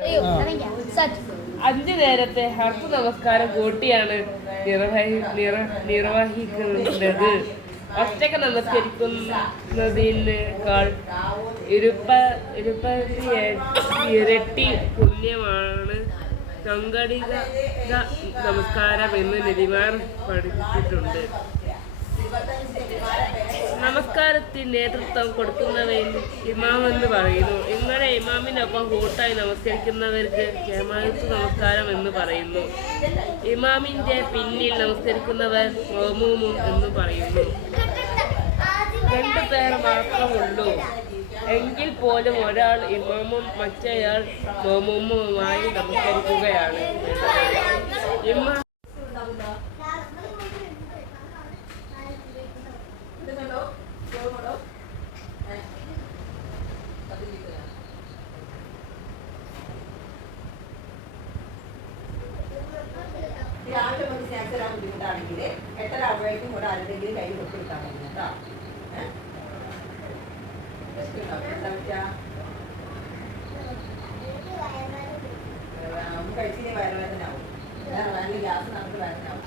5 നേരത്തെ ഹർത്ത നമസ്കാരം കൂട്ടിയാണ് നിർവഹിക്കുന്നത്. ഒറ്റക്ക് നമസ്കരിക്കുന്നതിനേക്കാൾ ഇരട്ടി പുണ്യമാണ് സംഘടിത നമസ്കാരം എന്ന് നബിമാർ പഠിപ്പിച്ചിട്ടുണ്ട്. നമസ്കാരത്തിന് നേതൃത്വം കൊടുക്കുന്നവയിൽ ഇമാമെന്ന് പറയുന്നു. ഇങ്ങനെ ഇമാമിനൊപ്പം കൂട്ടായി നമസ്കരിക്കുന്നവർക്ക് ജമാഅത്ത് നമസ്കാരം എന്ന് പറയുന്നു. ഇമാമിന്റെ പിന്നിൽ നമസ്കരിക്കുന്നവർ മഅ്മൂമും എന്ന് പറയുന്നു. 2 പേർ മാത്രമുള്ളൂ എങ്കിൽ പോലും ഒരാൾ ഇമാമും മറ്റേയാൾ മഅ്മൂമുമായി നമസ്കരിക്കുകയാണ്. രാവിലെ ഒരു സ്നാക്സ് തരാൻ ബുദ്ധിമുട്ടാണെങ്കിൽ 8:30 ആകുമ്പോഴേക്കും കൂടെ ആരുടെങ്കിലും കൈ കൊടുത്തിട്ടാൽ മതി കേട്ടോ. കഴിച്ചില്ലേ വയറുവേദന ആവും. ഗ്യാസ് നമുക്ക് വേദന ആവും.